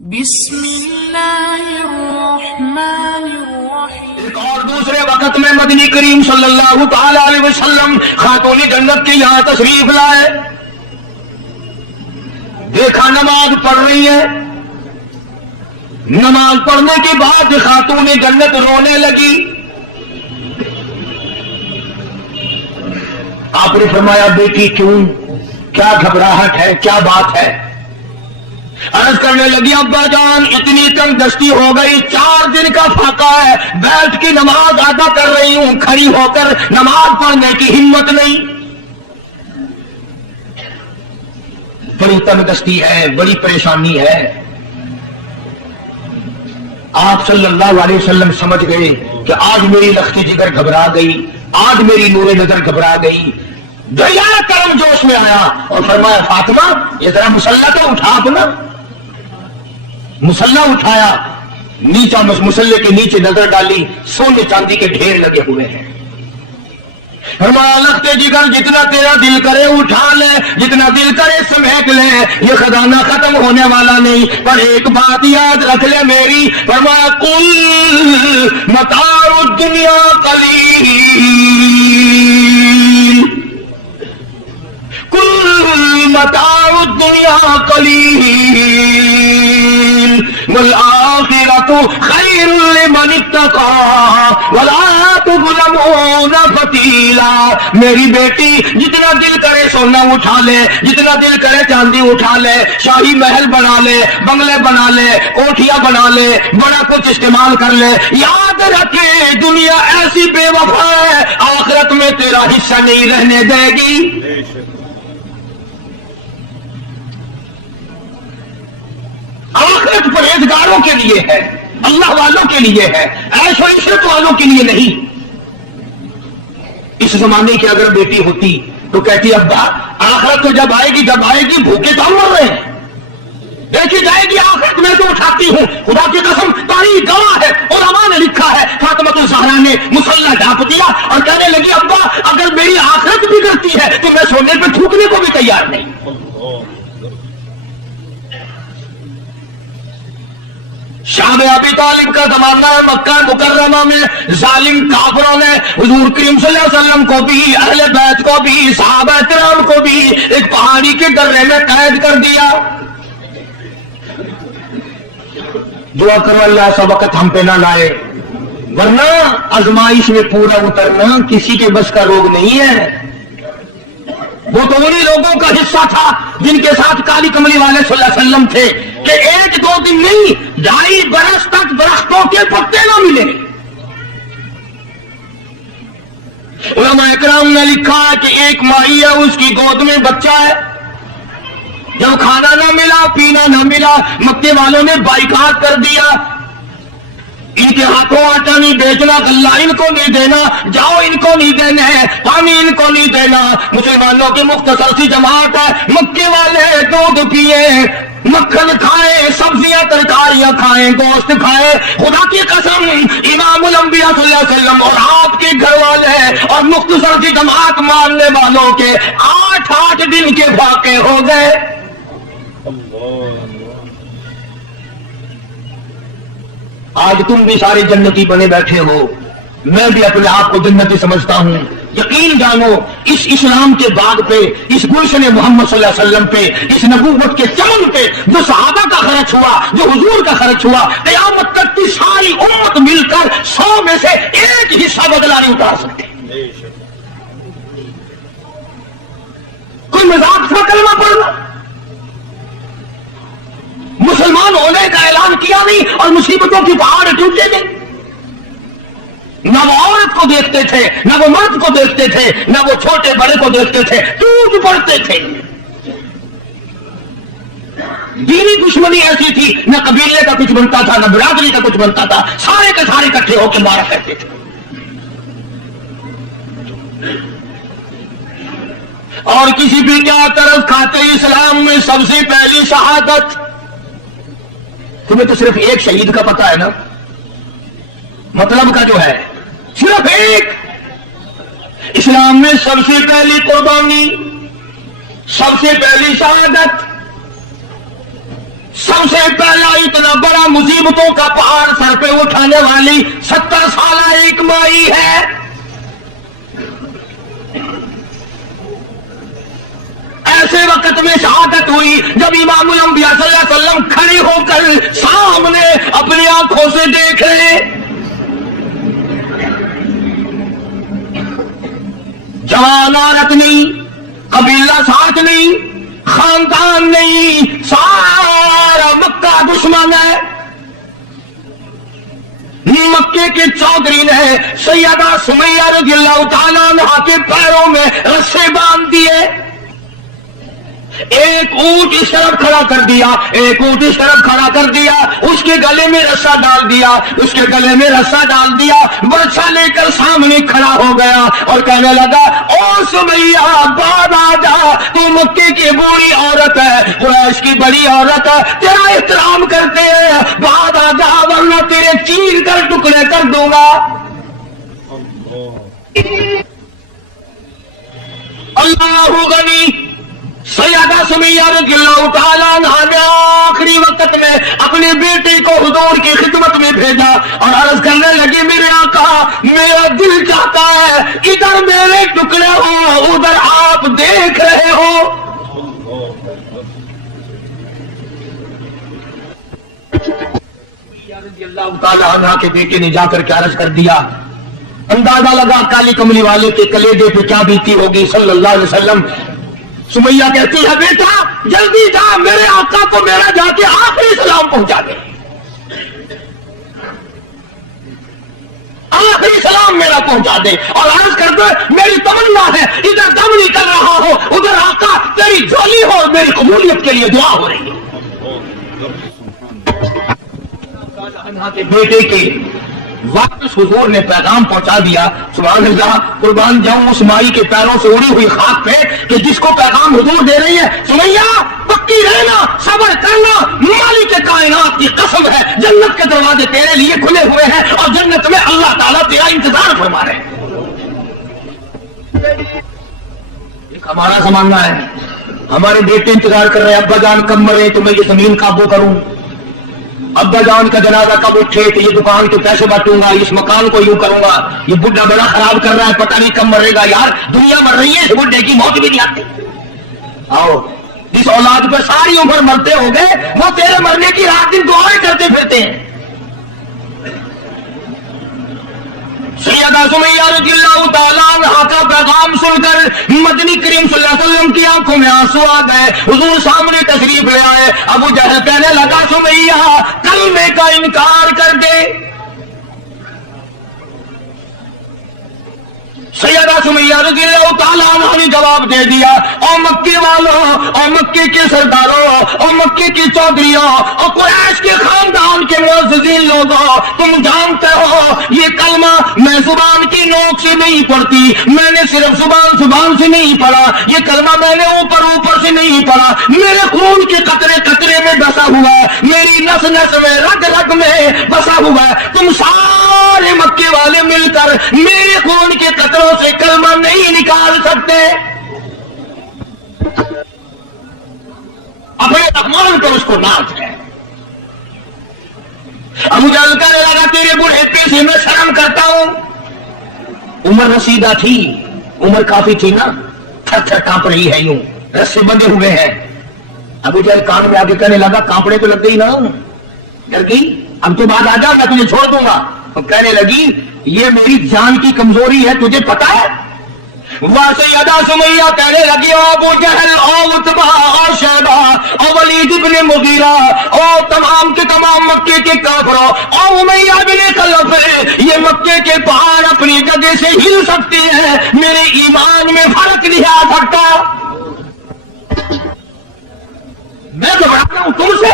بسم اللہ الرحمن الرحیم۔ ایک اور دوسرے وقت میں مدنی کریم صلی اللہ تعالی علیہ وسلم خاتون جنت کے یہاں تشریف لائے، دیکھا نماز پڑھ رہی ہے، نماز پڑھنے کے بعد خاتون جنت رونے لگی۔ آپ نے فرمایا بیٹی کیوں، کیا گھبراہٹ ہے، کیا بات ہے؟ عرض کرنے لگی ابا جان اتنی تنگ دستی ہو گئی، 4 دن کا فاقہ ہے، بیٹھ کے نماز ادا کر رہی ہوں، کھڑی ہو کر نماز پڑھنے کی ہمت نہیں، بڑی تنگ دستی ہے، بڑی پریشانی ہے۔ آپ صلی اللہ علیہ وسلم سمجھ گئے کہ آج میری لخت جگر گھبرا گئی، آج میری نور نظر گھبرا گئی۔ دریا کرم جوش میں آیا اور فرمایا فاطمہ یہ ذرا مسلح تو اٹھا اپنا۔ مسلح اٹھایا، نیچا مسلح کے نیچے نظر ڈالی، سونے چاندی کے ڈھیر لگے ہوئے ہیں۔ فرمایا لخت جگر جتنا تیرا دل کرے اٹھا لے، جتنا دل کرے سمیٹ لے، یہ خزانہ ختم ہونے والا نہیں، پر ایک بات یاد رکھ لے میری۔ فرمایا کل متاع الدنیا قلیل، کل متاع الدنیا قلیل والآخرۃ خیر لمن اتقى ولا تظلمون فتیلا۔ میری بیٹی جتنا دل کرے سونا اٹھا لے، جتنا دل کرے چاندی اٹھا لے، شاہی محل بنا لے، بنگلے بنا لے، کوٹھیاں بنا لے، بڑا کچھ استعمال کر لے، یاد رکھے دنیا ایسی بے وفا ہے، آخرت میں تیرا حصہ نہیں رہنے دے گی۔ آخرت پرہیزگاروں کے لیے ہے، اللہ والوں کے لیے ہے، عیش و عشرت والوں کے لیے نہیں۔ اس زمانے کی اگر بیٹی ہوتی تو کہتی ابا آخرت تو جب آئے گی بھوکے تو ہم مر رہے ہیں، دیکھی جائے گی آخرت میں تو اٹھاتی ہوں، خدا کی قسم تاریخ گواہ ہے، علماء نے لکھا ہے فاطمہ الزہرا نے مسلح ڈھانپ دیا اور کہنے لگی ابا اگر میری آخرت بگڑتی ہے تو میں سونے پہ تھوکنے کو بھی تیار نہیں۔ شام ابی طالب کا زمانہ ہے، مکہ مکرمہ میں ظالم کافروں نے حضور کریم صلی اللہ علیہ وسلم کو بھی، اہل بیت کو بھی، صحابہ کرام کو بھی ایک پہاڑی کے درے میں قید کر دیا۔ دعا کرو اللہ ایسا وقت ہم پہ نہ لائے، ورنہ آزمائش میں پورا اترنا کسی کے بس کا روگ نہیں ہے۔ وہ تو انہی لوگوں کا حصہ تھا جن کے ساتھ کالی کملی والے صلی اللہ علیہ وسلم تھے کہ 1-2 دن نہیں 2.5 برس تک درختوں کے پتے نہ ملے۔ علماء اکرام نے لکھا ہے کہ ایک مائی ہے، اس کی گود میں بچہ ہے، جب کھانا نہ ملا پینا نہ ملا مکے والوں نے بائیکاٹ کر دیا، ان کے ہاتھوں آٹا نہیں بیچنا، غلہ ان کو نہیں دینا، جاؤ ان کو نہیں دینا ہے، پانی ان کو نہیں دینا۔ مسلمانوں کی مختصر سی جماعت ہے، مکے والے دودھ پیے، مکھن کھائیں، سبزیاں ترکاریاں کھائیں، گوشت کھائیں۔ خدا کی قسم امام الانبیاء صلی اللہ علیہ وسلم اور آپ کے گھر والے اور مختصر سی جماعت ماننے والوں کے 8 دن کے فاقے ہو گئے۔ آج تم بھی سارے جنتی بنے بیٹھے ہو، میں بھی اپنے آپ کو جنتی سمجھتا ہوں۔ یقین جانو اس اسلام کے باغ پہ، اس گلشن محمد صلی اللہ علیہ وسلم پہ، اس نبوت کے چمن پہ جو صحابہ کا خرچ ہوا، جو حضور کا خرچ ہوا، قیامت تک کی ساری امت مل کر 100 میں سے 1 حصہ بدلا نہیں اتار سکتے۔ کوئی مذاق تھا کلمہ پڑھنا؟ مسلمان ہونے کا اعلان کیا نہیں اور مصیبتوں کی پہاڑ ٹوٹے گئے۔ نہ وہ عورت کو دیکھتے تھے، نہ وہ مرد کو دیکھتے تھے، نہ وہ چھوٹے بڑے کو دیکھتے تھے، ٹوٹ پڑتے تھے۔ دینی دشمنی ایسی تھی، نہ قبیلے کا کچھ بنتا تھا، نہ برادری کا کچھ بنتا تھا، سارے کے سارے اکٹھے ہو کے مارا کرتے تھے۔ اور کسی بھی کیا طرف کھاتے اسلام میں سب سے پہلی شہادت، تمہیں تو صرف ایک شہید کا پتہ ہے نا، مطلب کا جو ہے صرف ایک۔ اسلام میں سب سے پہلی قربانی، سب سے پہلی شہادت، سب سے پہلا مصیبتوں کا پہاڑ سر پہ اٹھانے والی 70 سالہ ایک مائی ہے. ایسے وقت میں شہادت ہوئی جب امام الانبیاء صلی اللہ علیہ وسلم کھڑے ہو کر سامنے اپنی آنکھوں سے دیکھ رہے. جوان عورت نہیں، قبیلہ ساتھ نہیں، خاندان نہیں، سارا مکہ دشمن ہے. مکے کے چودھری نے سیدہ سمیہ رضی اللہ تعالیٰ عنہا کے پیروں میں رسے باندھ دیے. ایک اونٹ اس طرف کھڑا کر دیا، ایک اونٹ اس طرف کھڑا کر دیا، اس کے گلے میں رسا ڈال دیا، اس کے گلے میں رسا ڈال دیا، برچھا لے کر سامنے کھڑا ہو گیا اور کہنے لگا او سمیہ بعد آ جا، تو مکے کی بوڑھی عورت ہے، قریش کی بڑی عورت ہے، تیرا احترام کرتے ہیں، بعد آ جا ورنہ تیرے چیر کر ٹکڑے کر دوں گا. اللہ غنی. سیدہ سمیہ رضی اللہ تعالیٰ عنہا نے آخری وقت میں اپنے بیٹے کو حضور کی خدمت میں بھیجا اور عرض کرنے لگی میرے آقا میرا دل چاہتا ہے ادھر میرے ٹکڑے ہو ادھر آپ دیکھ رہے ہو. رضی اللہ تعالیٰ عنہا کے بیٹے نے جا کر کے عرض کر دیا. اندازہ لگا کالی کملی والے کے کلیجے پہ کیا بیتی ہوگی صلی اللہ علیہ وسلم. سمیہ کہتی ہے بیٹا جلدی جا میرے آقا کو میرا جا کے آخری سلام پہنچا دے، آخری سلام میرا پہنچا دے اور عرض کر دے میری تمنا ہے ادھر دم نکل رہا ہو ادھر آقا تیری جھولی ہو اور میری قبولیت کے لیے دعا ہو رہی ہے. کے بیٹے کے واپس حضور نے پیغام پہنچا دیا. سبحان اللہ، قربان جاؤں اس مائی کے پیروں سے اڑی ہوئی خاک پہ کہ جس کو پیغام حضور دے رہی ہے سمیہ پکی رہنا، صبر کرنا، مالک کائنات کی قسم ہے جنت کے دروازے تیرے لیے کھلے ہوئے ہیں اور جنت میں اللہ تعالیٰ تیرا انتظار فرما رہے ہیں. ایک ہمارا زمانہ ہے، ہمارے بیٹے انتظار کر رہے ہیں ابا جان کب مرے تو میں یہ زمین قابو کروں، ابا جان کا جنازہ کب اٹھے تو یہ دکان کے پیسے بانٹوں گا، اس مکان کو یوں کروں گا، یہ بڈھا بڑا خراب کر رہا ہے پتہ نہیں کب مرے گا. یار دنیا مر رہی ہے، اس بڈھے کی موت بھی نہیں آتی. آؤ جس اولاد پہ ساری عمر مرتے ہو گئے وہ تیرے مرنے کی رات دن دعائیں کرتے پھرتے ہیں. سیدہ سمیہ رضی اللہ تعالیٰ عنہا کا پیغام سن کر مدنی کریم صلی اللہ علیہ وسلم کی آنکھوں میں آنسو آ گئے. حضور سامنے تشریف لے آئے. ابو جہل کہنے لگا سمیہ کلمے کا انکار کر دے. سیدہ سمیہ رضی اللہ تعالیٰ عنہ نے جواب دے دیا او مکے والوں، او مکے کے سرداروں، او مکے کے چودھریوں، او قریش کے خاندان کے معززین لوگوں، تم جانتے ہو یہ کلمہ میں زبان کی نوک سے نہیں پڑھتی، میں نے صرف زبان سے نہیں پڑھا، یہ کلمہ میں نے اوپر سے نہیں پڑھا، میرے خون کے قطرے قطرے میں بسا ہوا ہے، میری نس نس میں رگ رگ میں بسا ہوا ہے. تم سارے مکے والے مل کر میرے خون کے قطروں سے کلمہ نہیں نکال سکتے. اپنے رحمان پر اس کو ناز ہے. ابو جہل کہنے لگا تیرے بڑھے سے میں شرم کرتا ہوں. عمر رسیدہ تھی، عمر کافی تھی نا، تھر تھر کانپ رہی ہے، یوں رسے بندے ہوئے ہیں. ابو جہل کان میں آگے کہنے لگا کانپڑے تو لگ گئی نا، ڈر گئی، اب تو بعد آ جا میں تجھے چھوڑ دوں گا. کہنے لگی یہ میری جان کی کمزوری ہے تجھے پتا ہے. سیدہ سمیہ کہنے لگی او ابو جہل، او عتبہ، او شیبہ، او ولید بن مغیرہ، او تمام کے تمام مکے کے کافروں، او امیہ بن خلف، یہ مکے کے پہاڑ اپنی جگہ سے ہل سکتی ہیں، میرے ایمان میں فرق نہیں آ سکتا. میں گھبراتا ہوں تم سے،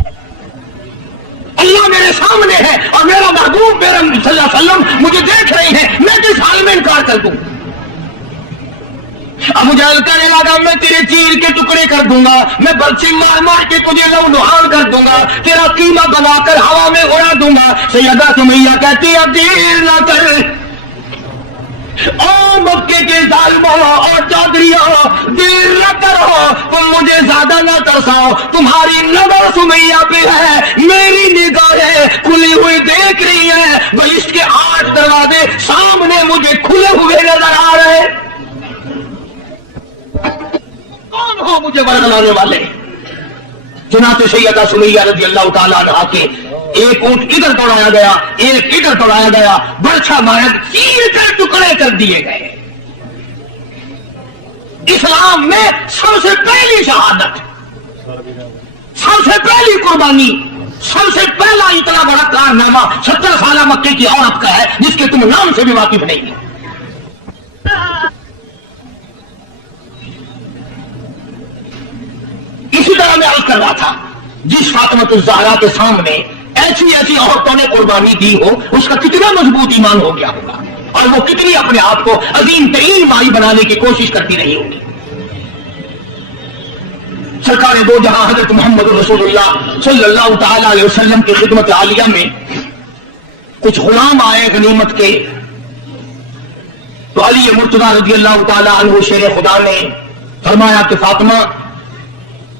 اللہ میرے سامنے ہے اور میرا محبوب میرا صلی اللہ علیہ وسلم مجھے دیکھ رہی ہے، میں کس حال میں انکار کر دوں. ابو جہل کہنے لگا میں تیرے چیر کے ٹکڑے کر دوں گا، میں برچھی مار مار کے تجھے لو لہان کر دوں گا، تیرا قیمہ بنا کر ہوا میں اڑا دوں گا. سیدہ سمیہ کہتی ہے دیر نہ کر، او مکے کے ظالموں اور چودھریوں دیر نہ کرو، تم مجھے زیادہ نہ ترساؤ، تمہاری نظر سمیہ پہ ہے، میری نگاہیں کھلی دیکھ رہی ہیں بہشت کے 8 دروازے سامنے مجھے کھلے ہوئے نظر آ رہے ہیں. کون ہو مجھے ورگلانے والے؟ چنانچہ سیدہ سمیہ رضی اللہ تعالیٰ عنہا کے ایک اونٹ ادھر دوڑایا گیا، ایک ادھر دوڑایا گیا، برچھا مارا، چیر کر ٹکڑے کر دیے گئے. اسلام میں سب سے پہلی شہادت، سب سے پہلی قربانی، سب سے پہلا اتنا بڑا کارنامہ 70 سالہ مکے کی عورت کا ہے جس کے تم نام سے بھی واقف نہیں ہو. اسی طرح میں عرض کر رہا تھا، جس فاطمہ الزہرا کے سامنے ایسی ایسی عورتوں نے قربانی دی ہو، اس کا کتنا مضبوط ایمان ہو گیا ہوگا، اور وہ کتنی اپنے آپ کو عظیم ترین مائی بنانے کی کوشش کرتی رہی ہوگی. سرکار دو جہاں حضرت محمد رسول اللہ صلی اللہ تعالی علیہ وسلم کی خدمت عالیہ میں کچھ غلام آئے غنیمت کے، تو علی مرتضیٰ رضی اللہ تعالی عنہ شیر خدا نے فرمایا کہ فاطمہ،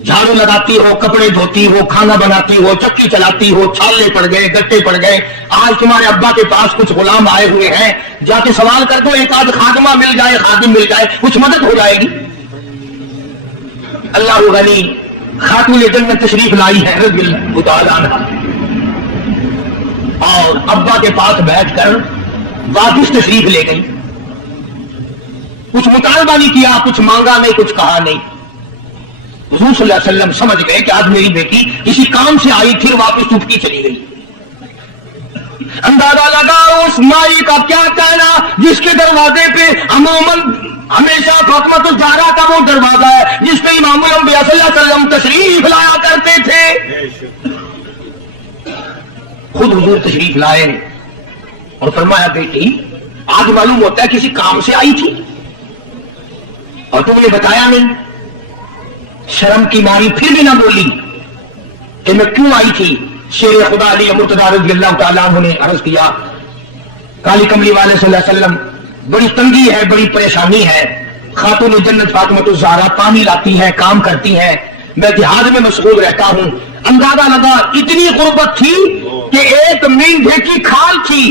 جھاڑو لگاتی ہو، کپڑے دھوتی ہو، کھانا بناتی ہو، چکی چلاتی ہو، چھالے پڑ گئے، گٹے پڑ گئے، آج تمہارے ابا کے پاس کچھ غلام آئے ہوئے ہیں، جا کے سوال کر دو، ایک آدھ خادمہ مل جائے، خادم مل جائے، کچھ مدد ہو جائے گی. اللہ غنی خاتون جنت تشریف لائی ہے رضی اللہ تعالی عنہا، اور ابا کے پاس بیٹھ کر واپس تشریف لے گئی. کچھ مطالبہ نہیں کیا، کچھ مانگا نہیں، کچھ کہا نہیں. حضور صلی اللہ علیہ وسلم سمجھ گئے کہ آج میری بیٹی کسی کام سے آئی تھی، واپس چپکی چلی گئی. اندازہ لگا اس مائی کا کیا کہنا جس کے دروازے پہ عموماً ہمیشہ فاطمہ الزہرا کا وہ دروازہ ہے جس پہ امام الانبیاء صلی اللہ علیہ وسلم تشریف لایا کرتے تھے. خود حضور تشریف لائے اور فرمایا بیٹی آج معلوم ہوتا ہے کسی کام سے آئی تھی اور تم نے بتایا نہیں. شرم کی ماری پھر بھی نہ بولی کہ میں کیوں آئی تھی. شیر خدا علی مرتضیٰ رضی اللہ تعالیٰ عنہ نے عرض کیا، کالی کملی والے صلی اللہ علیہ وسلم بڑی تنگی ہے، بڑی پریشانی ہے، خاتون جنت فاطمہ الزہرا پانی لاتی ہے، کام کرتی ہے، میں جہاد میں مشغول رہتا ہوں. اندازہ لگا اتنی غربت تھی کہ ایک مینڈھے کی کھال تھی،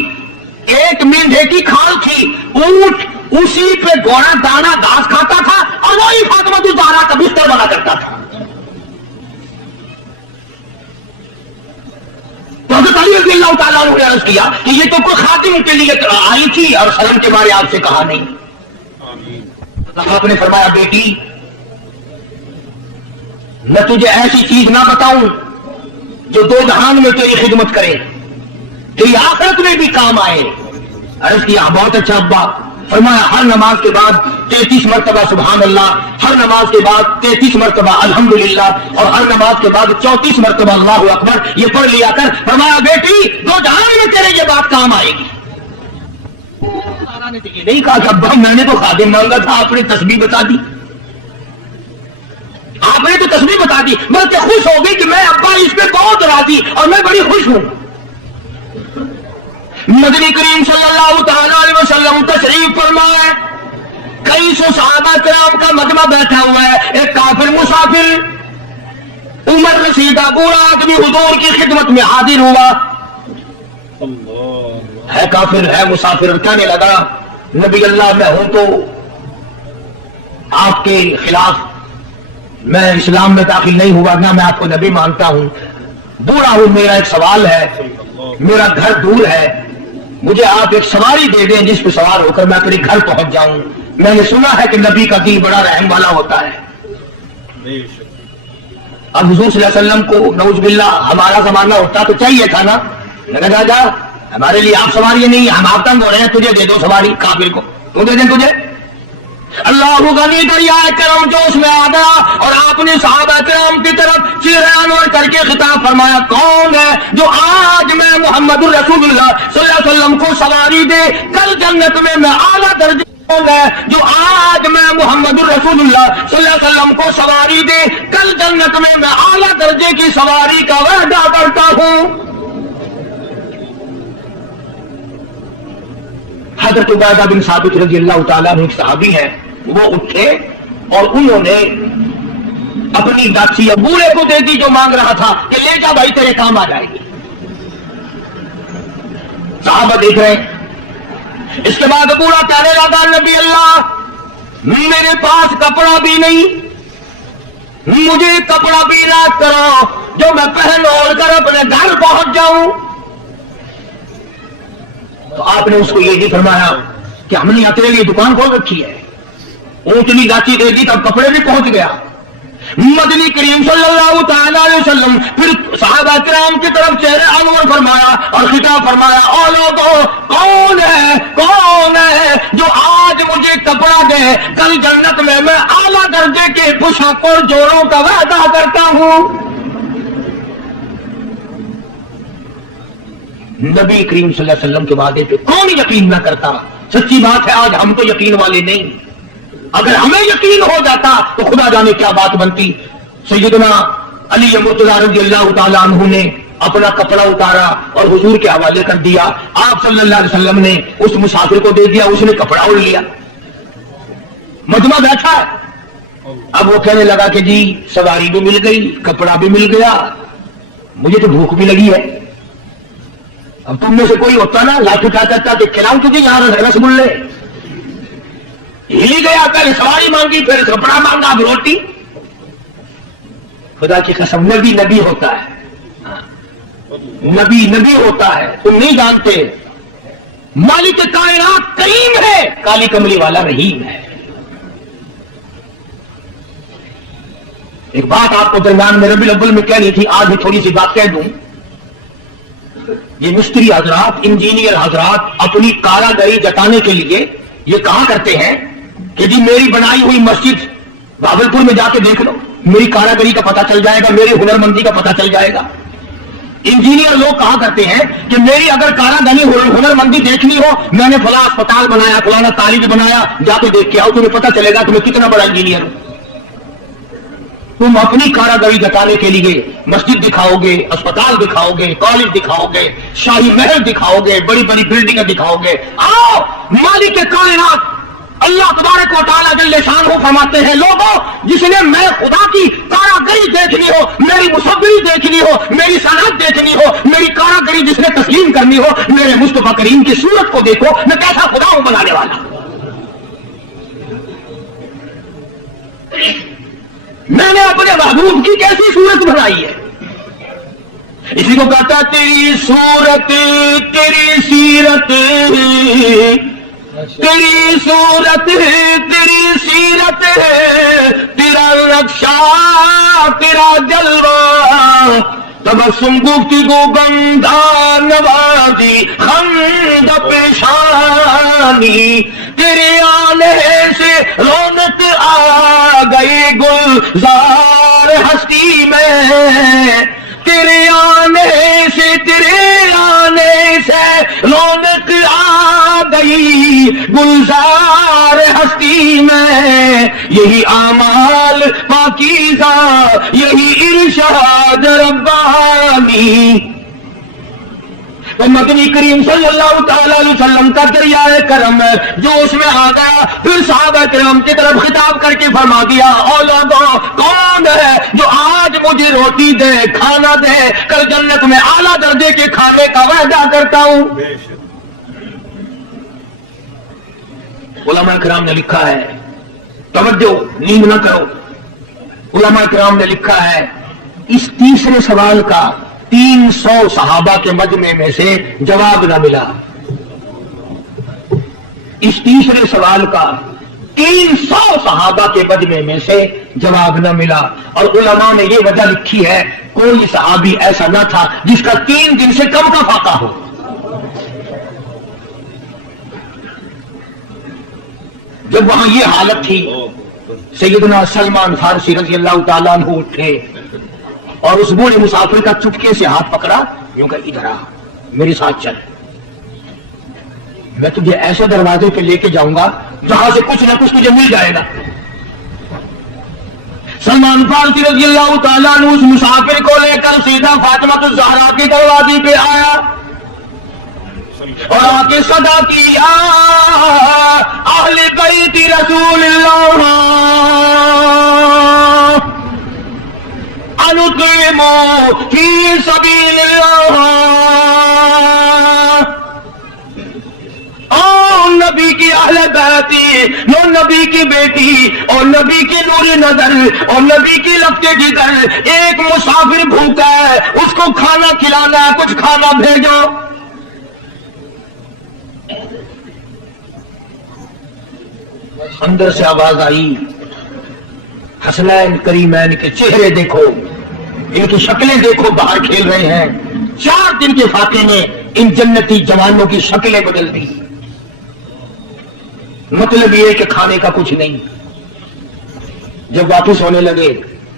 ایک مینڈھے کی کھال تھی، اونٹ اسی پہ گوڑا دانا گھاس کھاتا تھا اور وہی فاطمہ الزہرا کا بستر بنا کرتا تھا. تو حضرت علی رضی اللہ تعالیٰ عنہ نے عرض کیا کہ یہ تو کوئی خادم کے لیے آئی تھی اور شرم کے بارے آپ سے کہا نہیں. آپ نے فرمایا بیٹی میں تجھے ایسی چیز نہ بتاؤں جو دو جہان میں تیری خدمت کرے، تیری آخرت میں بھی کام آئے. عرض کیا بہت اچھا ابا. فرمایا ہر نماز کے بعد 33 مرتبہ سبحان اللہ، ہر نماز کے بعد 33 مرتبہ الحمدللہ، اور ہر نماز کے بعد 34 مرتبہ اللہ اکبر یہ پڑھ لیا کر. فرمایا بیٹی دو جہان میں تیرے یہ بات کام آئے گی. نہیں کہا کہ ابا میں نے تو خادم مانگا تھا، آپ نے تسبیح بتا دی، آپ نے تو تسبیح بتا دی، بلکہ خوش ہو گئی کہ میں ابا اس پہ بہت راضی اور میں بڑی خوش ہوں. نبی کریم صلی اللہ تعالی علیہ وسلم تشریف فرمائے، کئی سو صحابہ کرام کا مجمع بیٹھا ہوا ہے. ایک کافر مسافر عمر رسیدہ بوڑھا آدمی حضور کی خدمت میں حاضر ہوا. ہے کافر ہے مسافر، کہنے لگا نبی اللہ میں ہوں تو آپ کے خلاف میں اسلام میں داخل نہیں ہوا، نہ میں آپ کو نبی مانتا ہوں. بوڑھا ہوں، میرا ایک سوال ہے، میرا گھر دور ہے، مجھے آپ ایک سواری دے دیں جس پہ سوار ہو کر میں اپنے گھر پہنچ جاؤں. میں نے سنا ہے کہ نبی کا دل بڑا رحم والا ہوتا ہے. اب حضور صلی اللہ علیہ وسلم کو نعوذ باللہ ہمارا زمانہ ہوتا تو چاہیے تھا نا، جا ہمارے لیے آپ سواری نہیں، ہم آپ تنگ ہو رہے ہیں، تجھے دے دو سواری. کافر کو تجھے دیں، تجھے اللہ غنی دریا کرم جوش میں آ گیا اور آپ نے صحابہ کرام کی طرف چہرہ انور کر کے خطاب فرمایا، کون ہے جو آج میں محمد الرسول اللہ صلی اللہ علیہ وسلم کو سواری دے کل جنت میں اعلیٰ درجے، کون ہے جو آج میں محمد الرسول اللہ صلی اللہ علیہ وسلم کو سواری دے کل جنت میں اعلیٰ درجے کی سواری کا وعدہ کرتا ہوں. حضرت عبادہ بن ثابت رضی اللہ تعالیٰ عنہ ایک صحابی ہیں، وہ اٹھے اور انہوں نے اپنی گاچھی بوڑھے کو دے دی جو مانگ رہا تھا کہ لے جا بھائی تیرے کام آ جائے گی. دیکھ رہے ہیں. اس کے بعد پورا کہنے لگا نبی اللہ میرے پاس کپڑا بھی نہیں, مجھے کپڑا بھی نہ کرو جو میں پہن اوڑھ کر اپنے گھر پہنچ جاؤں. تو آپ نے اس کو یہ نہیں فرمایا کہ ہم نے تیرے لیے دکان کھول رکھی ہے, اونٹنی لاچی دے دی تب کپڑے بھی پہنچ گیا. مدنی کریم صلی اللہ تعالی علیہ وسلم پھر صحابہ کرام کی طرف چہرے انور فرمایا اور خطاب فرمایا, او لوگو کون ہے جو آج مجھے کپڑا دے, کل جنت میں اعلیٰ درجے کے پوشاک اور جوڑوں کا وعدہ کرتا ہوں. نبی کریم صلی اللہ علیہ وسلم کے وعدے پہ کون یقین نہ کرتا. سچی بات ہے آج ہم تو یقین والے نہیں, اگر ہمیں یقین ہو جاتا تو خدا جانے کیا بات بنتی. سیدنا علی مرتضیٰ رضی اللہ تعالیٰ عنہ نے اپنا کپڑا اتارا اور حضور کے حوالے کر دیا. آپ صلی اللہ علیہ وسلم نے اس مسافر کو دے دیا, اس نے کپڑا اوڑھ لیا, مجمع بیٹھا ہے. اب وہ کہنے لگا کہ جی سواری بھی مل گئی, کپڑا بھی مل گیا, مجھے تو بھوک بھی لگی ہے. اب تم میں سے کوئی ہوتا نا لاٹھی اٹھا کرتا کہ کھلاؤں تجھے یہاں رس گلے, ہی گیا, پہلے سواری مانگی پھر کپڑا مانگا اب روٹی. خدا کی قسم نبی نبی ہوتا ہے, نبی ہوتا ہے. تم نہیں جانتے مالک کائنات کریم ہے, کالی کملی والا رحیم ہے. ایک بات آپ کو درمیان میں ربیع الاول میں کہنی تھی, آج بھی تھوڑی سی بات کہہ دوں. یہ مستری حضرات, انجینئر حضرات اپنی کاراگری جتانے کے لیے یہ کہا کرتے ہیں کہ جی میری بنائی ہوئی مسجد بھاولپور میں جا کے دیکھ لو, میری کاراگری کا پتہ چل جائے گا, میری ہنرمندی کا پتہ چل جائے گا. انجینئر لوگ کہا کرتے ہیں کہ میری اگر کاراگری ہنرمندی دیکھنی ہو, میں نے فلاں اسپتال بنایا, فلانا کالج بنایا, جا کے دیکھ کے آؤ, تمہیں پتہ چلے گا تمہیں کتنا بڑا انجینئر ہو. تم اپنی کاراگری جتانے کے لیے مسجد دکھاؤ گے, اسپتال دکھاؤ گے, کالج دکھاؤ گے, شاہی محل دکھاؤ گے, بڑی بڑی بلڈنگیں دکھاؤ گے. آؤ مالک کائنات اللہ تبارک و تعالیٰ جل شانہ فرماتے ہیں لوگوں جس نے میں خدا کی کاراگری دیکھنی ہو, میری مصوری دیکھنی ہو, میری صنعت دیکھنی ہو, میری کاراگری جس نے تسلیم کرنی ہو, میرے مصطفیٰ کریم کی صورت کو دیکھو, میں کیسا خدا ہوں بنانے والا. میں نے اپنے محبوب کی کیسی صورت بنائی ہے. اسی کو کہتا تیری صورت تیری سیرت, تیری صورت تیری سیرت, تیرا نقشہ تیرا جلوہ, تبسم گفتگو گنگا نوازی خند پیشانی, تیرے آنے سے رونق آ گئی گلزار ہستی میں, تیرے آنے سے رونق آ گئی گلزار ہستی میں. یہی اعمال پاکیزہ یہی ارشاد ربانی. تو مدنی کریم صلی اللہ تعالی علیہ وسلم کا دریائے کرم جو اس میں آ گیا, پھر صحابہ کرام کی طرف خطاب کر کے فرما دیا, او لوگوں کون ہے جو آج مجھے روٹی دے, کھانا دے, کل جنت میں اعلیٰ درجے کے کھانے کا وعدہ کرتا ہوں. علماء کرام نے لکھا ہے, توجہ نیند نہ کرو, علماء کرام نے لکھا ہے اس تیسرے سوال کا 300 صحابہ کے مجمع میں سے جواب نہ ملا. اس تیسرے سوال کا 300 صحابہ کے مجمع میں سے جواب نہ ملا. اور علماء نے یہ وجہ لکھی ہے کوئی صحابی ایسا نہ تھا جس کا 3 دن سے کم کا فاقہ ہو. جب وہاں یہ حالت تھی, سیدنا سلمان فارسی رضی اللہ تعالیٰ عنہ اٹھے اور اس بوڑھے مسافر کا چپکے سے ہاتھ پکڑا, یوں کہ ادھر آ میرے ساتھ چل, میں تجھے ایسے دروازے پہ لے کے جاؤں گا جہاں سے کچھ نہ کچھ تجھے مل جائے گا. سلمان فارسی رضی اللہ تعالیٰ عنہ اس مسافر کو لے کر سیدھا فاطمہ الزہرا کے دروازے پہ آیا اور آ کے صدا کیا, اہل بیت رسول اللہ انطعموا فی سبیل اللہ, بیتی، وہ نبی کی بیٹی اور نبی کی نوری نظر اور نبی کی لپٹے جگر، ایک مسافر بھوکا ہے، اس کو کھانا کھلانا ہے، کچھ کھانا بھیجو۔ اندر سے آواز آئی، حسنین کریمین کے چہرے دیکھو، ان کی شکلیں دیکھو، باہر کھیل رہے ہیں۔ 4 دن کے فاقے نے ان جنتی جوانوں کی شکلیں بدل دی۔ مطلب یہ کہ کھانے کا کچھ نہیں۔ جب واپس ہونے لگے،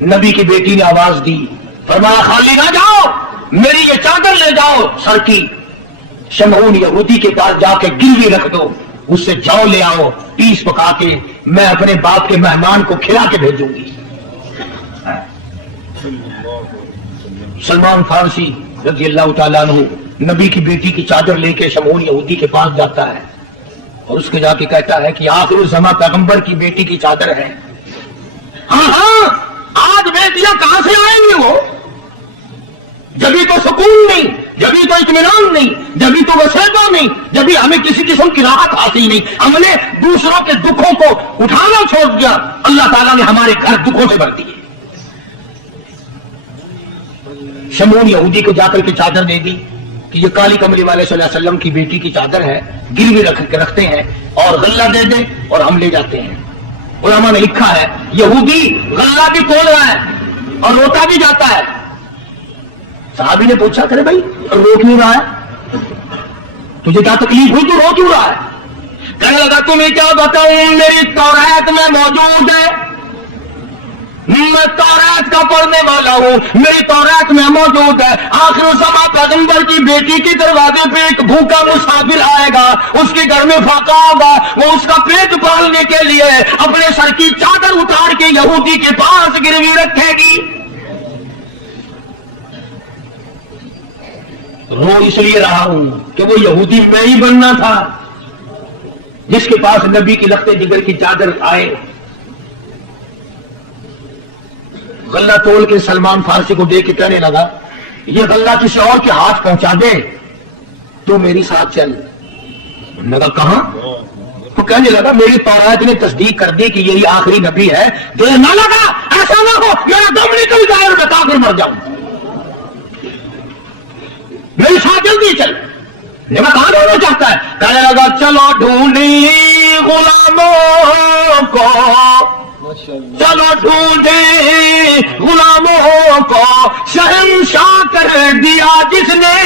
نبی کی بیٹی نے آواز دی، فرمایا خالی نہ جاؤ، میری یہ چادر لے جاؤ سر کی، شمعون یہودی کے پاس جا کے گروی رکھ دو، اس سے جاؤ لے آؤ، پیس پکا کے میں اپنے باپ کے مہمان کو کھلا کے بھیجوں گی۔ سلمان فارسی رضی اللہ تعالیٰ عنہ نبی کی بیٹی کی چادر لے کے شمعون یہودی کے پاس جاتا ہے اور اس کے جا کے کہتا ہے کہ آخر الزماں پیغمبر کی بیٹی کی چادر ہے۔ ہاں آج بیٹیاں کہاں سے آئیں گے؟ وہ جبھی تو سکون نہیں، جبھی تو اطمینان نہیں، جبھی تو وسعت نہیں، جبھی ہمیں کسی قسم کی راحت حاصل نہیں، ہم نے دوسروں کے دکھوں کو اٹھانا چھوڑ دیا، اللہ تعالیٰ نے ہمارے گھر دکھوں سے بھر دیے۔ شمعون یہودی کو جا کر کے چادر دے دی کہ یہ کالی کملی والے صلی اللہ علیہ وسلم کی بیٹی کی چادر ہے، گروی رکھ کے رکھتے ہیں اور غلہ دے دیں اور ہم لے جاتے ہیں۔ علماء نے لکھا ہے یہودی غلہ بھی تول رہا ہے اور روتا بھی جاتا ہے۔ صحابی نے پوچھا کرے بھائی رو کیوں رہا ہے، تجھے کیا تکلیف ہوئی، تو رو کیوں رہا ہے؟ کہنے لگا تمہیں کیا بتاؤں، میری تورات میں موجود ہے، میں تورات کا پڑھنے والا ہوں، میری تورات میں موجود ہے، آخر الزماں پیغمبر کی بیٹی کے دروازے پہ ایک بھوکا مسافر آئے گا، اس کے گھر میں فاقہ ہوگا، وہ اس کا پیٹ پالنے کے لیے اپنے سر کی چادر اتار کے یہودی کے پاس گروی رکھے گی۔ رو اس لیے رہا ہوں کہ وہ یہودی میں ہی بننا تھا جس کے پاس نبی کی لخت جگر کی چادر آئے۔ غلہ تول کے سلمان فارسی کو دے کے کہنے لگا یہ غلہ کسی اور کے ہاتھ پہنچا دے، تو میری ساتھ چل۔ میں کہا کہاں؟ تو کہنے لگا میری تورات نے تصدیق کر دی کہ یہی آخری نبی ہے، دیر نہ لگا، ایسا نہ ہو میرا دم نکل جائے اور میں کافر مر جاؤں، میری ساتھ جلدی چل۔ میں کہاں جانا چاہتا ہے؟ کہنے لگا چلو ڈھونڈی غلاموں کو، چلو ڈھونڈے غلاموں کو، شہنشاہ کر دیا جس نے،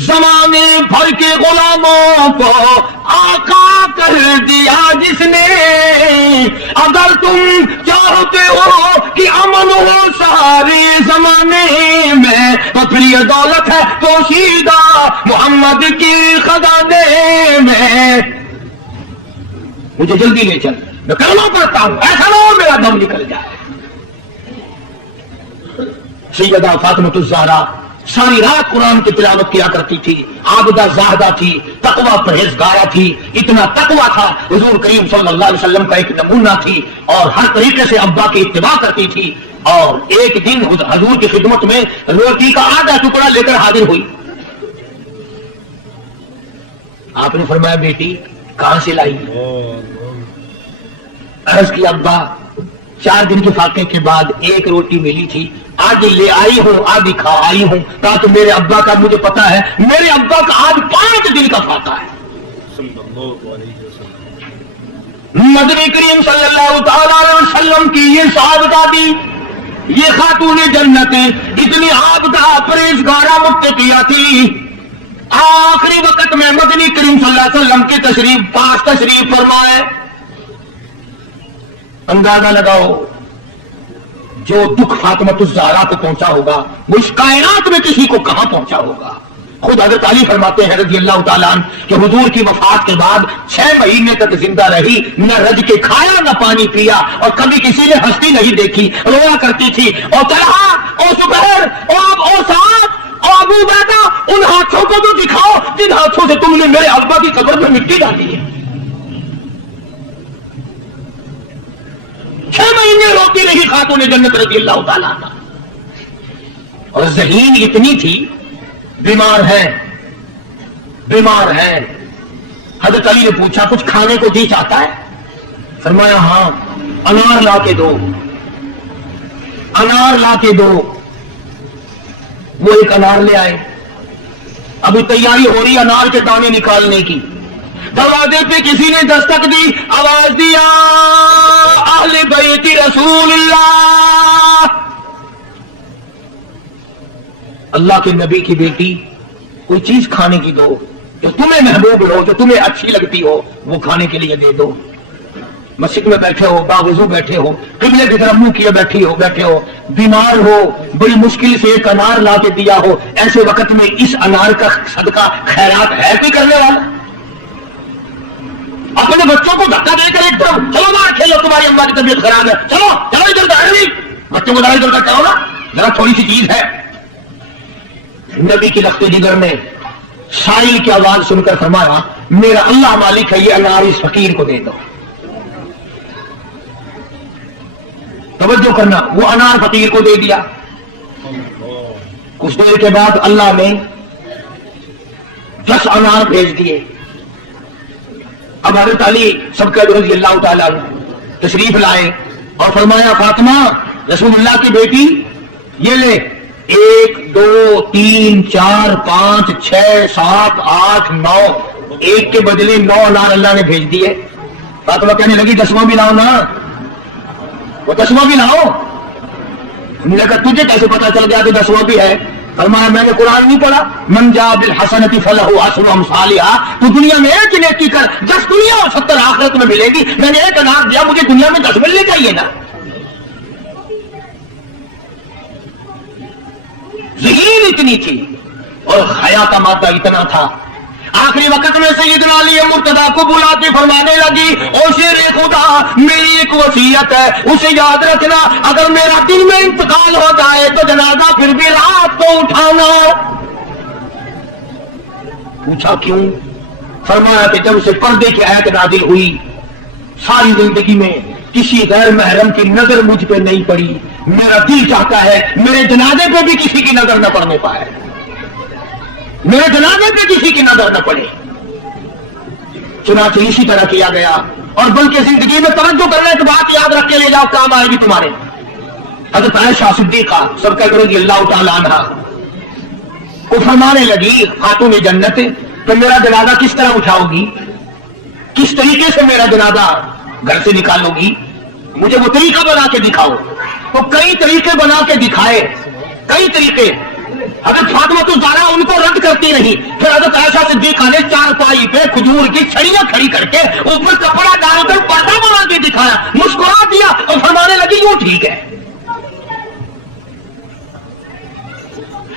زمانے بھر کے غلاموں کو آقا کر دیا جس نے۔ اگر تم چاہتے ہو کہ امن ہو سارے زمانے میں تو پھر یہ دولت ہے پوشیدہ محمد کی خزانے میں۔ مجھے جلدی لے چل، میں کلمہ پڑھتا ہوں، ایسا نہ ہو میرا دم نکل جائے۔ سیدہ فاطمہ الزہرا ساری رات قرآن کی تلاوت کیا کرتی تھی، عابدہ زاہدہ تھی، تقوی پرہیزگارہ تھی، اتنا تقوی تھا حضور کریم صلی اللہ علیہ وسلم کا ایک نمونہ تھی، اور ہر طریقے سے ابا کی اتباع کرتی تھی۔ اور ایک دن حضور کی خدمت میں روٹی کا آدھا ٹکڑا لے کر حاضر ہوئی۔ آپ نے فرمایا بیٹی کہاں سے لائی؟ عرض کی ابا 4 دن کے فاقے کے بعد ایک روٹی ملی تھی، آدھی لے آئی ہوں آدھی کھا آئی ہوں، کہا تو میرے ابا کا مجھے پتا ہے، میرے ابا کا آج 5 دن کا فاقہ ہے۔ مدنی کریم صلی اللہ تعالی علیہ وسلم کی یہ صحابہ دی، یہ خاتون جنتیں اتنی عابدہ پرہیزگارہ متقیہ تھی، آخری وقت میں مدنی کریم صلی اللہ علیہ وسلم کی پاس تشریف فرمائے۔ اندازہ لگاؤ جو دکھ فاطمہ الزہرا کو پہنچا ہوگا وہ اس کائنات میں کسی کو کہاں پہنچا ہوگا۔ خود حضرت علی فرماتے ہیں رضی اللہ تعالیٰ عنہ کہ حضور کی وفات کے بعد 6 مہینے تک زندہ رہی، نہ رج کے کھایا نہ پانی پیا، اور کبھی کسی نے ہستی نہیں دیکھی، رویا کرتی تھی۔ اور طلحہ اور زبیر اور سعد اور ابو عبیدہ ان ہاتھوں کو تو دکھاؤ جن ہاتھوں سے تم نے میرے ابا کی قبر میں مٹی ڈالی ہے۔ 6 مہینے روتی رہی خاتون جنت رضی اللہ تعالیٰ عنہ، اور ذہین اتنی تھی، بیمار ہے حضرت علی نے پوچھا کچھ کھانے کو جی چاہتا ہے؟ فرمایا ہاں، انار لا کے دو، انار لا کے دو۔ وہ ایک انار لے آئے، ابھی تیاری ہو رہی انار کے دانے نکالنے کی، دروازے پہ کسی نے دستک دی، آواز دیا اہل بیت رسول اللہ، اللہ کے نبی کی بیٹی کوئی چیز کھانے کی دو جو تمہیں محبوب ہو، جو تمہیں اچھی لگتی ہو، وہ کھانے کے لیے دے دو۔ مسجد میں بیٹھے ہو، باوضو بیٹھے ہو، قبلے کی طرف منہ کیے بیٹھے ہو، بیمار ہو، بڑی مشکل سے ایک انار لا کے دیا ہو، ایسے وقت میں اس انار کا صدقہ خیرات ہے کوئی کرنے والا؟ اپنے بچوں کو دھکا دے کر ایک طرف چلو باہر کھیلو، تمہاری اماں کی طبیعت خراب ہے، چلو چلو ادھر داخل، بچوں کو ادھر ادھر کرو نا، ذرا تھوڑی سی چیز ہے۔ نبی کی لخت جگر نے سائل کی آواز سن کر فرمایا میرا اللہ مالک ہے، یہ انار اس فقیر کو دے دو۔ توجہ کرنا، وہ انار فقیر کو دے دیا۔ کچھ دیر کے بعد اللہ نے 10 انار بھیج دیے۔ اب حضرت علی سب کے رضی اللہ تعالیٰ تشریف لائے اور فرمایا فاطمہ رسول اللہ کی بیٹی یہ لے، 1 2 3 4 5 6 7 8 9، ایک کے بدلے 9 انار اللہ نے بھیج دیے۔ فاطمہ کہنے لگی 10واں بھی لاؤ نا، وہ 10واں بھی لاؤ۔ میں نے کہا تجھے کیسے پتا چل گیا کہ 10واں بھی ہے؟ فرمایا میں نے قرآن نہیں پڑھا من جاء بالحسنۃ فلہ عشر امثالھا، تو دنیا میں ایک نیکی کر 10 دنیا اور 70 آخرت میں ملے گی، میں نے ایک انار دیا، مجھے دنیا میں 10 ملنے چاہیے نا۔ ذہین اتنی تھی اور حیا کا مادہ اتنا تھا۔ آخری وقت میں سیدنا علی مرتضیٰ کو بلاتے فرمانے لگی او شیر خدا میری ایک وصیت ہے، اسے یاد رکھنا، اگر میرا دن میں انتقال ہو جائے تو جنازہ پھر بھی رات کو اٹھانا۔ پوچھا کیوں؟ فرمایا کہ جب سے پردے کی آیت نازل ہوئی ساری زندگی میں کسی غیر محرم کی نظر مجھ پہ نہیں پڑی، میرا دل چاہتا ہے میرے جنازے پہ بھی کسی کی نظر نہ پڑنے پائے، میرے جنازے پہ کسی کی نظر نہ پڑے۔ چنانچہ اسی طرح کیا گیا، اور بلکہ زندگی میں توجہ کرنے کی بات یاد رکھ کے لے جاؤ، کام آئے گی تمہارے۔ حضرت عائشہ صدیقہ سب کا رضی اللہ تعالی عنہا کو فرمانے لگی خاتون جنت تو میرا جنازہ کس طرح اٹھاؤ گی، کس طریقے سے میرا جنازہ گھر سے نکالو گی، مجھے وہ طریقہ بنا کے دکھاؤ۔ تو کئی طریقے بنا کے دکھائے، کئی طریقے۔ حضرت فاطمہ الزہرا ان کو رد کرتی نہیں، پھر حضرت عائشہ صدیقہ نے چارپائی پہ کھجور کی چھڑیاں کھڑی کر کے اوپر کپڑا ڈال کر پردہ بنا کے دکھایا، مسکرا دیا اور فرمانے لگی یوں ٹھیک ہے۔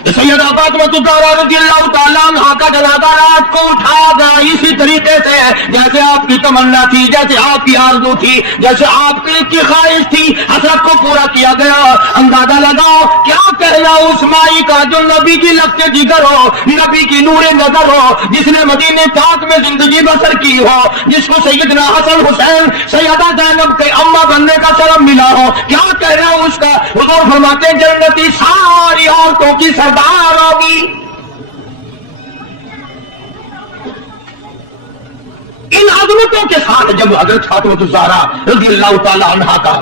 سیدہ فاطمہ الزہرا رضی اللہ تعالیٰ عنہا کا جنازہ رات کو اٹھایا گیا اسی طریقے سے، جیسے آپ کی تمنا تھی، جیسے آپ کی آرزو تھی، جیسے آپ کی خواہش تھی، حسرت کو پورا کیا گیا۔ اندازہ لگاؤ کیا کہنا اس مائی کا جو نبی کی لفظ جگر ہو، نبی کی نور نظر ہو، جس نے مدینے پاک میں زندگی بسر کی ہو، جس کو سیدنا حسن حسین سیدہ زینب کے اماں بننے کا شرف ملا ہو، کیا کہنا اس کا؟ حضور فرماتے ہیں جنتی ساری عورتوں کی سردار ہوگی۔ ان عظمتوں کے ساتھ جب حضرت فاطمہ الزہرا رضی اللہ تعالی عنہا کا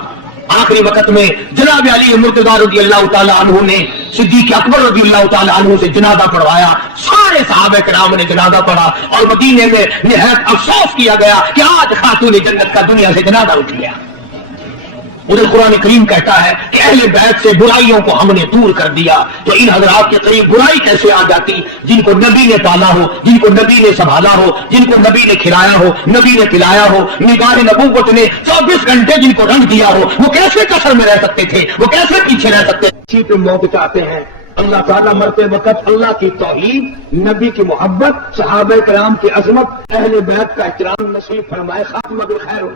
آخری وقت میں جناب علی مرتضیٰ رضی اللہ تعالی عنہ نے صدیق اکبر رضی اللہ تعالی عنہ سے جنازہ پڑھوایا، سارے صحابہ کرام نے جنازہ پڑھا، اور مدینے میں نہایت افسوس کیا گیا کہ آج خاتون جنت کا دنیا سے جنازہ اٹھ گیا۔ ادھر قرآن کریم کہتا ہے کہ اہل بیت سے برائیوں کو ہم نے دور کر دیا، تو ان حضرات کے قریب برائی کیسے آ جاتی؟ جن کو نبی نے پالا ہو، جن کو نبی نے سنبھالا ہو، جن کو نبی نے کھلایا ہو، نبی نے پلایا ہو، نگاہ نبوت نے 24 گھنٹے جن کو رنگ دیا ہو، وہ کیسے کثر میں رہ سکتے تھے، وہ کیسے پیچھے رہ سکتے تھے؟ اسی پہ موت چاہتے ہیں۔ اللہ تعالیٰ مرتے وقت اللہ کی توحید، نبی کی محبت، صحابہ کرام کی عظمت، اہل بیت کا احترام نصیب فرمائے، خاتمہ بالخیر ہو۔